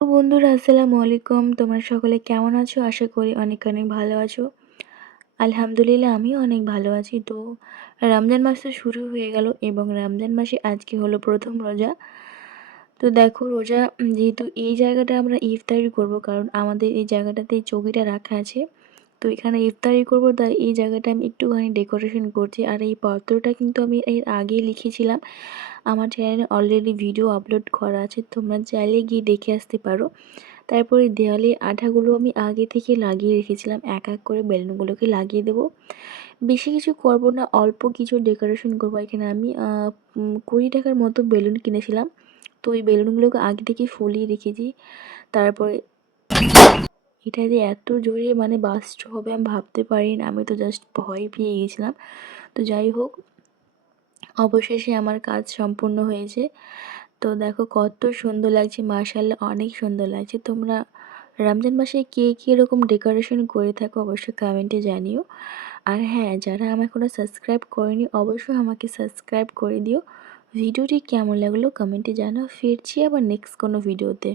তো বন্ধুরা আসসালামু আলাইকুম। তোমরা সকলে কেমন আছো? আশা করি অনেক অনেক ভালো আছো। আলহামদুলিল্লাহ আমিও অনেক ভালো আছি। তো রমজান মাস তো শুরু হয়ে গেল এবং রমজান মাসে আজকে হলো ১ম রোজা। তো দেখো রোজা যেহেতু এই জায়গাটা আমরা ইফতারি করব, কারণ আমাদের এই জায়গাটাতে এই চৌকিটা রাখা আছে। তো এখানে ইফতারি করব, তাই এই জায়গাটা আমি একটুখানি ডেকোরেশন করছি। আর এই পত্রটা কিন্তু আমি এর আগেই লিখেছিলাম। আমার চ্যানেলে অলরেডি ভিডিও আপলোড করা আছে, তোমরা চাইলে গিয়ে দেখে আসতে পারো। তারপরে দেওয়ালে আঠাগুলো আমি আগে থেকে লাগিয়ে রেখেছিলাম, এক এক করে বেলুনগুলোকে লাগিয়ে দেবো। বেশি কিছু করব না, অল্প কিছু ডেকোরেশন করবো। এখানে আমি 20 টাকার মতো বেলুন কিনেছিলাম। তো ওই বেলুনগুলোকে আগে থেকে ফুলিয়ে রেখেছি। তারপরে এটা যে এত জোরে বাস্ট হবে আমি ভাবতে পারিনি, আমি তো জাস্ট ভয় পেয়ে গেছিলাম। তো যাই হোক, অবশেষে আমার কাজ সম্পূর্ণ হয়েছে। তো দেখো কত সুন্দর লাগছে, মাশাআল্লাহ অনেক সুন্দর লাগছে। তোমরা রমজান মাসে কে কী এরকম ডেকোরেশন করে থাকো অবশ্যই কমেন্টে জানিও। আর হ্যাঁ, যারা আমার এখনও সাবস্ক্রাইব করেনি অবশ্যই আমাকে সাবস্ক্রাইব করে দিও। ভিডিওটি কেমন লাগলো কমেন্টে জানাও। ফিরছি আবার নেক্সট কোনো ভিডিওতে।